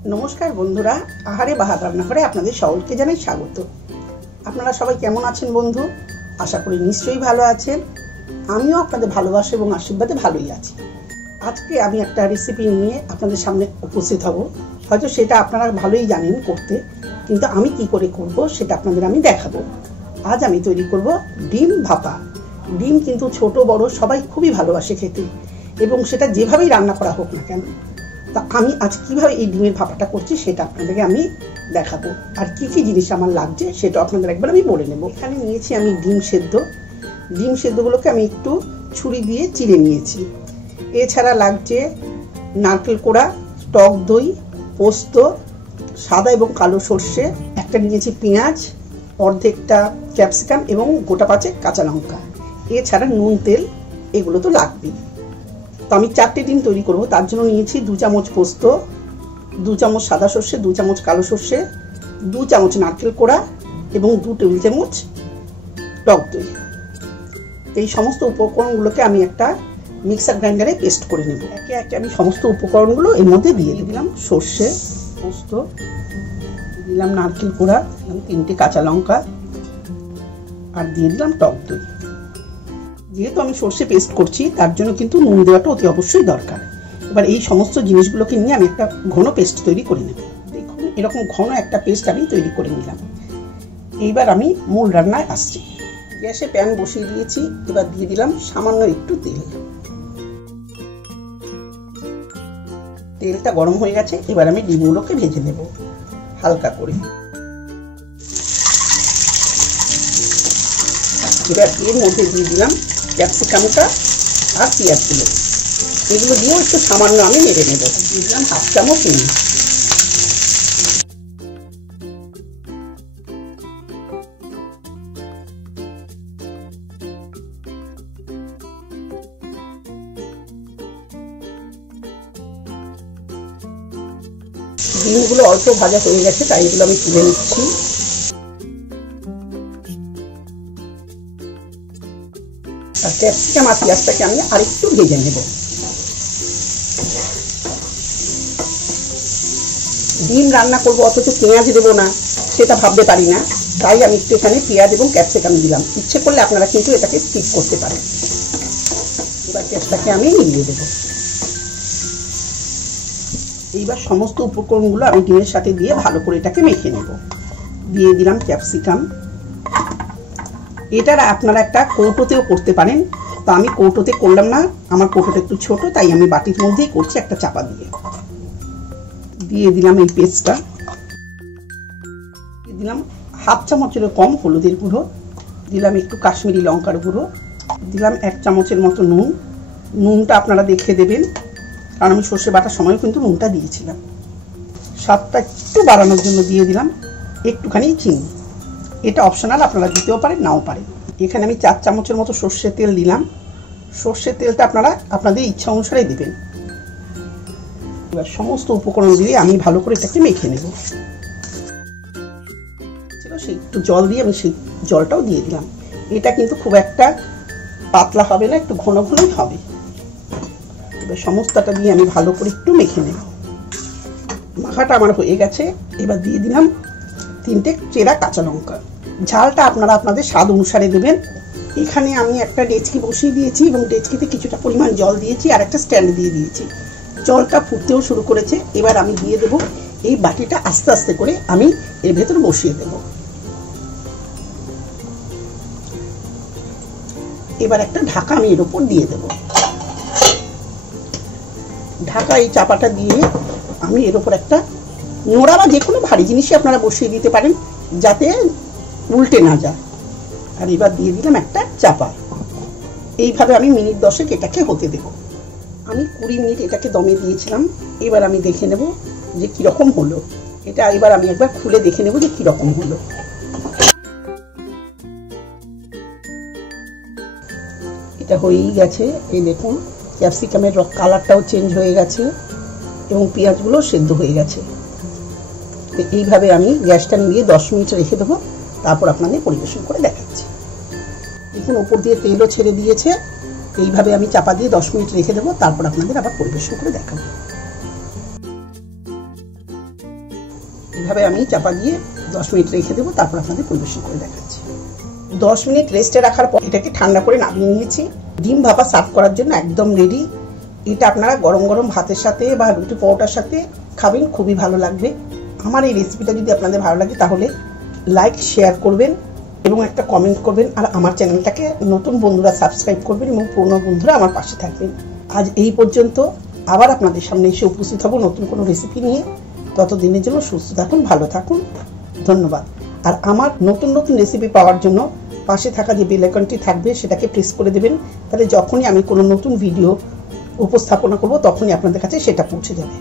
नमस्कार बंधुरा आहारे बाहार रान्नाघरे आपनादेर सकलके जानाई स्वागत। आपनारा सबाई केमन आछेन बंधु? आशा करी निश्चयई भालो आछेन। आमिओ आपनादेर भालोबासा एबं आशीर्वादे भालोई आछि। आजके आमि एकटा रेसिपि निये आपनादेर सामने उपस्थित हब। हयतो सेटा आपनारा भालोई जानेन करते, किन्तु आमि कि करे करब सेटा आपनादेर आमि देखाबो। आज आमि तैरि करब डिम भापा। डिम किन्तु छोटो बड़ो सबाई खुबই ভালোবাসে খেতে এবং সেটা যেভাবেই রান্না করা হোক না কেন। তা আমি আজ কিভাবে এই ডিমের ভাপাটা করছি সেটা আপনাদেরকে আমি দেখাবো। আর কি কি জিনিস আমার লাগছে সেটা আপনাদের একবার আমি বলে নেব। এখানে নিয়েছি আমি ডিম সেদ্ধ। ডিম সেদ্ধগুলোকে আমি একটু ছুরি দিয়ে চিড়ে নিয়েছি। এছাড়া লাগছে নারকেল কোড়া, টক দই, পোস্ত, সাদা এবং কালো সরষে, একটা নিয়েছি পেঁয়াজ, অর্ধেকটা ক্যাপসিকাম এবং গোটা পাঁচেক কাঁচা লঙ্কা। এছাড়া নুন, তেল এগুলো তো লাগবেই। তো আমি 4টে ডিম তৈরি করব। তার জন্য নিয়েছি 2 চামচ পোস্ত, 2 চামচ সাদা সরষে, 2 চামচ কালো সরষে, 2 চামচ নারকেল কোড়া এবং 2 টেবিল চামচ টক দই। এই সমস্ত উপকরণগুলোকে আমি একটা মিক্সার গ্রাইন্ডারে পেস্ট করে নেব। একে একে আমি সমস্ত উপকরণগুলো এর মধ্যে দিয়ে দিলাম। সরষে, পোস্ত, দিলাম নারকেল কোড়া, 3টে কাঁচা লঙ্কা আর দিয়ে দিলাম টক দই। যেহেতু আমি সরষে পেস্ট করছি তার জন্য কিন্তু নুন দেওয়াটা অতি অবশ্যই দরকার। এবার এই সমস্ত জিনিসগুলোকে নিয়ে আমি একটা ঘন পেস্ট তৈরি করে নেব। দেখুন এরকম ঘন একটা পেস্ট আমি তৈরি করে নিলাম। এইবার আমি মূল রান্নায় আসছি। গ্যাসে প্যান বসিয়ে দিয়েছি। এবার দিয়ে দিলাম সামান্য একটু তেল। তেলটা গরম হয়ে গেছে। এবার আমি ডিমগুলোকে ভেজে নেব হালকা করে। এবার এর মধ্যে দিয়ে দিলাম ক্যাপসিকামটা আর পেঁয়াজগুলো। এগুলো দিয়েও একটু সামান্য আমি নেড়ে নেব। দিয়ে দিলাম 1/2 চামচ নুন। ডিমগুলো অল্প ভাজা হয়ে গেছে, তাই এগুলো আমি তুলে নিচ্ছি। আর ক্যাপসিকাম আর পেঁয়াজটাকে আমি আরেকটু ভেজে নেব। ডিম রান্না করবো অথচ পেঁয়াজ দেবো না সেটা ভাবতে পারি না, তাই আমি একটু এখানে পেঁয়াজ এবং ক্যাপসিকাম দিলাম। ইচ্ছে করলে আপনারা কিন্তু এটাকে স্কিপ করতে পারেন। এবার পেঁয়াজটাকে আমি মিলিয়ে দেবো। এইবার সমস্ত উপকরণগুলো আমি ডিমের সাথে দিয়ে ভালো করে এটাকে মেখে নেব। দিয়ে দিলাম ক্যাপসিকাম। এটা আপনারা একটা কৌটোতেও করতে পারেন, তো আমি কৌটোতে করলাম না, আমার কৌটোটা একটু ছোট, তাই আমি বাটির মধ্যেই করছি একটা চাপা দিয়ে। দিয়ে দিলাম এই পেস্টটা। দিয়ে দিলাম 1/2 চামচের কম হলুদের গুঁড়ো, দিলাম একটু কাশ্মীরি লঙ্কার গুঁড়ো, দিলাম 1 চামচের মতো নুন। নুনটা আপনারা দেখে দেবেন, কারণ আমি সর্ষে বাটার সময় কিন্তু নুনটা দিয়েছিলাম। স্বাদটা একটু বাড়ানোর জন্য দিয়ে দিলাম একটুখানি চিনি। এটা অপশনাল, আপনারা দিতেও পারেন নাও পারেন। এখানে আমি 4 চামচের মতো সর্ষের তেল দিলাম। সর্ষের তেলটা আপনারা আপনাদের ইচ্ছা অনুসারে দেবেন। এবার সমস্ত উপকরণ দিয়ে আমি ভালো করে এটাকে মেখে নেব। সেই একটু জল দিয়ে আমি সেই জলটাও দিয়ে দিলাম। এটা কিন্তু খুব একটা পাতলা হবে না, একটু ঘন ঘনই হবে। এবার সমস্তটা দিয়ে আমি ভালো করে একটু মেখে নেব। মাখাটা আমার হয়ে গেছে। এবার দিয়ে দিলাম 3টে চেরা কাঁচা লঙ্কা। ঝালটা আপনারা আপনাদের স্বাদ অনুসারে দেবেন। এখানে আমি একটা ডেচকি বসিয়ে দিয়েছি এবং ডেচকিতে কিছুটা পরিমাণ জল দিয়েছি আর একটা স্ট্যান্ড দিয়ে দিয়েছি। জলটা ফুটতেও শুরু করেছে। এবার আমি দিয়ে দেব এই বাটিটা আস্তে আস্তে করে আমি এর ভেতর বসিয়ে দেব। এবার একটা ঢাকা আমি এর উপর দিয়ে দেব। ঢাকা এই চাপাটা দিয়ে আমি এর উপর একটা নোড়া বা যে কোনো ভারী জিনিসই আপনারা বসিয়ে দিতে পারেন যাতে উল্টে না যায়। আর এবার দিয়ে দিলাম একটা চাপা। এইভাবে আমি মিনিট 10 এটাকে হতে দেব। আমি 20 মিনিট এটাকে দমে দিয়েছিলাম। এবার আমি দেখে নেব যে কিরকম হলো এটা। এবার আমি একবার খুলে দেখে নেব যে কিরকম হলো। এটা হয়েই গেছে। এই দেখুন ক্যাপসিকামের কালারটাও চেঞ্জ হয়ে গেছে এবং পেঁয়াজগুলো সেদ্ধ হয়ে গেছে। তো এইভাবে আমি গ্যাসটা নিয়ে 10 মিনিট রেখে দেবো, তারপর আপনাদের পরিবেশন করে দেখাচ্ছি। দেখুন উপর দিয়ে তেলও ছেড়ে দিয়েছে। এইভাবে আমি চাপা দিয়ে 10 মিনিট রেখে দেবো, তারপর আপনাদের আবার পরিবেশন করে দেখাবো। এভাবে আমি চাপা দিয়ে 10 মিনিট রেখে দেবো, তারপর আপনাদের পরিবেশন করে দেখাচ্ছি। 10 মিনিট রেস্টে রাখার পর এটাকে ঠান্ডা করে নামিয়ে নিয়েছি। ডিম ভাপা সার্ভ করার জন্য একদম রেডি। এটা আপনারা গরম গরম ভাতের সাথে বা রুটি পরোটার সাথে খাবেন, খুবই ভালো লাগবে। আমার এই রেসিপিটা যদি আপনাদের ভালো লাগে তাহলে লাইক শেয়ার করবেন এবং একটা কমেন্ট করবেন। আর আমার চ্যানেলটাকে নতুন বন্ধুরা সাবস্ক্রাইব করবেন এবং পুরনো বন্ধুরা আমার পাশে থাকবেন। আজ এই পর্যন্ত, আবার আপনাদের সামনে এসে উপস্থিত হব নতুন কোনো রেসিপি নিয়ে। ততদিনের জন্য সুস্থ থাকুন, ভালো থাকুন, ধন্যবাদ। আর আমার নতুন নতুন রেসিপি পাওয়ার জন্য পাশে থাকা যে বেল আইকনটি থাকবে সেটাকে প্রেস করে দেবেন, তাহলে যখনই আমি কোনো নতুন ভিডিও উপস্থাপনা করব তখনই আপনাদের কাছে সেটা পৌঁছে যাবে।